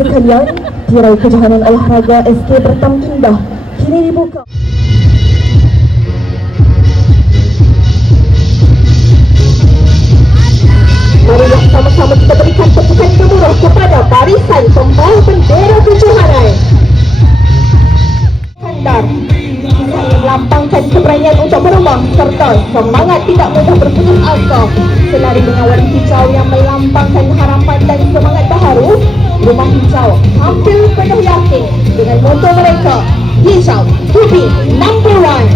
sekalian, tirai kejohanan olahraga SK Pertam Indah kini dibuka. Marilah sama-sama kita berikan tepukan gemuruh kepada barisan pembawa bendera kejohanan. Kandar melambangkan keberanian untuk berubah serta semangat tidak mudah berputus asa. Selari dengan warna hijau yang melambangkan harapan dan semangat baharu, Rumah Hijau tampil penuh yakin dengan moto mereka, hijau to be number one.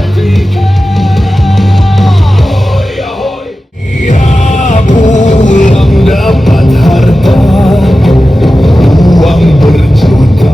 Pulang dapat harta, uang berjuta.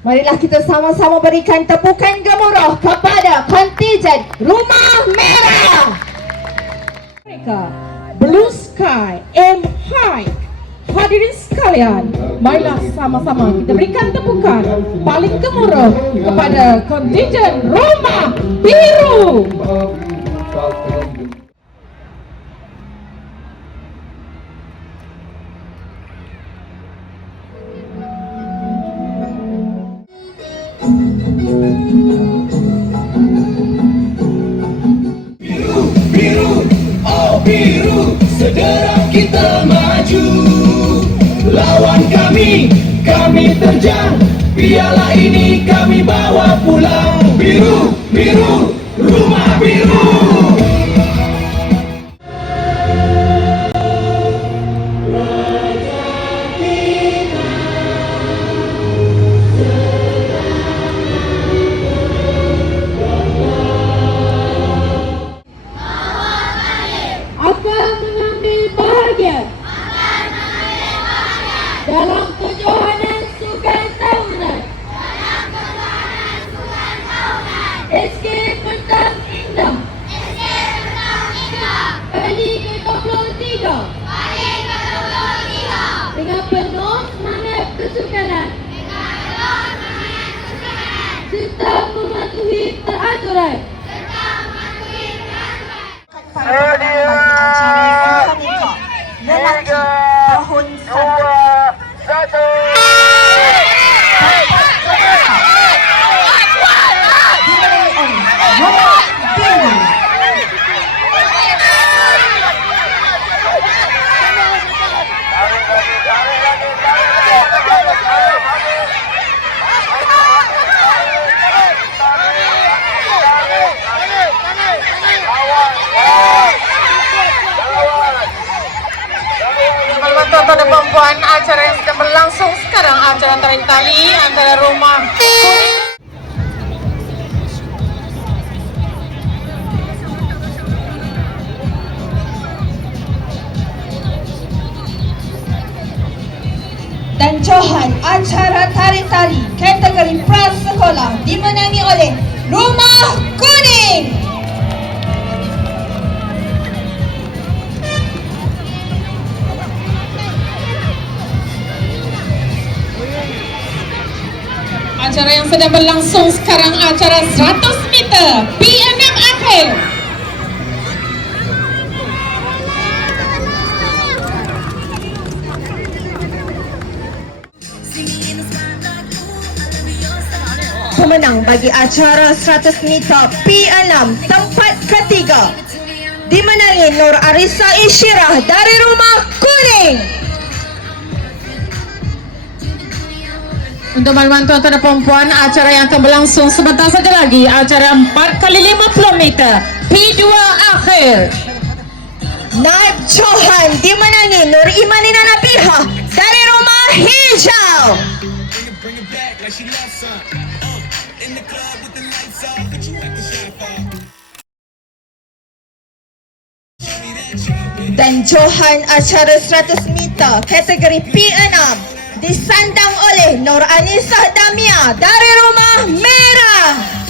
Marilah kita sama-sama berikan tepukan gemuruh kepada kontijen Rumah Merah. Mereka Blue Sky Aim High. Hadirin sekalian, marilah sama-sama kita berikan tepukan paling gemuruh kepada kontijen Rumah Biru. Biru, segera kita maju. Lawan kami terjang. Piala ini kami bawa pulang. Biru, biru, Rumah Biru. Dalam kejohanan sukan tahunan SK Pertam Indah kali ke-23 dengan penuh semangat kesukaran serta mematuhi peraturan. Tahun 1. Tuan-tuan dan puan-puan, acara yang sedang berlangsung sekarang, acara tarik tali antara Rumah dan Johan. Acara tarik tali kategori prasekolah dimenangi oleh Rumah Kuning. Acara yang sedang berlangsung sekarang acara 100 meter P6 akhir. Pemenang bagi acara 100 meter P6 tempat ketiga dimenangi Nur Arisa Isyirah dari Rumah Kuning. Untuk makluman tuan-tuan dan puan-puan, acara yang akan berlangsung sebentar saja lagi, acara 4x50 meter P2 akhir. Naib Johan dimenangi Nur Imanina Nabihah dari Rumah Hijau. Dan Johan acara 100 meter kategori P6 disandang oleh Nur Anisah Damia dari Rumah Merah.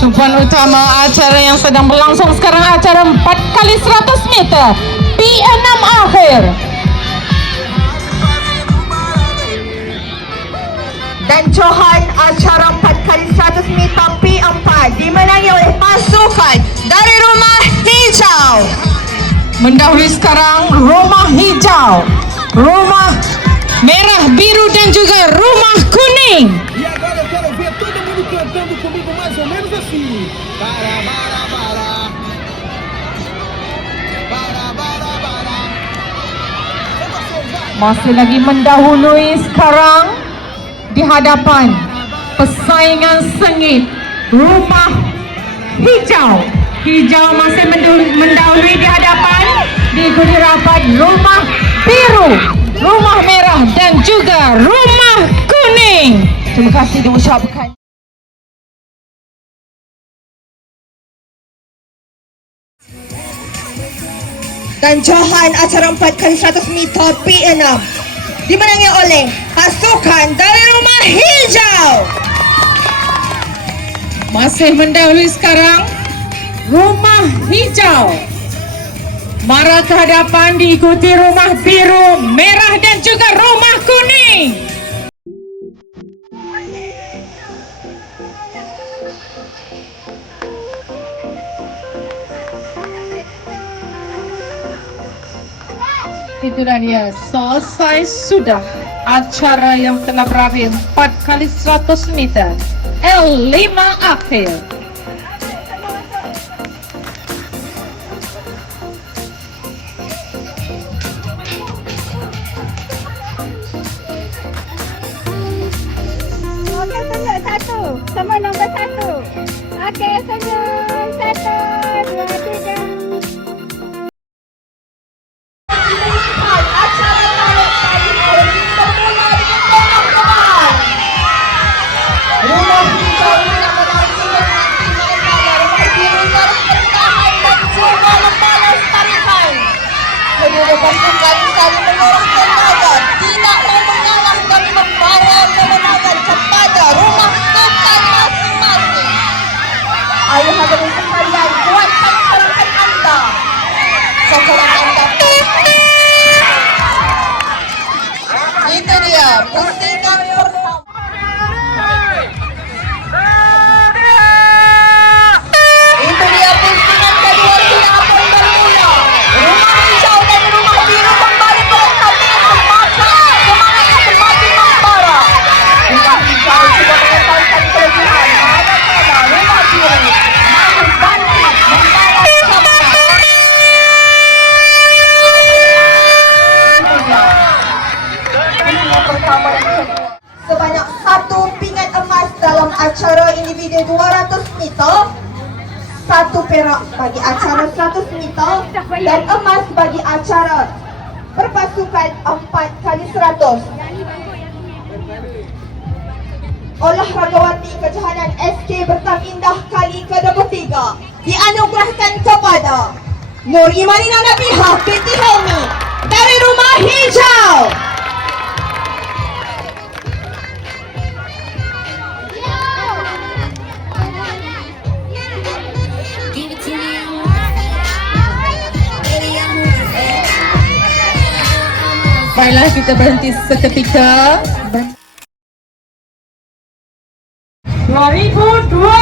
Tumpuan utama acara yang sedang berlangsung sekarang acara 4x100 meter P6 akhir. Dan Johan acara 4x100 meter P4 dimenangi oleh pasukan dari Rumah Hijau. Mendahului sekarang Rumah Hijau, Rumah Merah, Biru dan juga Rumah Kuning. E agora eu quero ver todo mundo cantando comigo mais ou menos assim. Para, para, para. Para, para, para. Masih lagi mendahului sekarang di hadapan persaingan sengit Rumah Hijau. Hijau masih mendahului di hadapan, diikuti rapat Rumah Biru, Rumah Merah dan juga Rumah Kuning. Terima kasih diucapkan. Dan Johan acara 4x100 meter P6 dimenangi oleh pasukan dari Rumah Hijau. Masih mendahului sekarang Rumah Hijau. Marah ke hadapan diikuti Rumah Biru, Merah dan juga Rumah Kuning. Itulah dia, selesai sudah acara yang telah berakhir 4x100 meter L5 akhir. Okey, tunjuk satu. Sama nombor satu. Okey, senyum. 1, 2, 3. Rumah Hijau yang menampilkan Rumah Biru yang bertahan dan juga membalas tarikan. Kedua pasukan saling mendorong tenaga, tidak mau mengalah dan membawa kemenangan kepada rumah makan masing-masing. Ayo hadirin sekalian, kuatkan serangan anda. Sekarang anda. Itu dia, pusingan pertama. Itu dia pusingan kedua sudah akan bermula. Rumah Hijau dan Rumah Biru kembali berenang dengan semangat. Semangatnya semakin membara. Rumah Hijau juga mengekalkan kelebihan. Manakala Rumah Biru mahu bangkit membalas cabang. Yang pertama dan kedua. Sebanyak 1 pingat emas dalam acara individu 200 meter, 1 perak bagi acara 100 meter dan emas bagi acara berpasukan 4x100. Olahragawati Kejohanan SK Bertam Indah kali ke-23 dianugerahkan kepada Nur Imanina Nabihah binti Helmi dari Rumah Hijau. Baiklah, kita berhenti seketika. 2020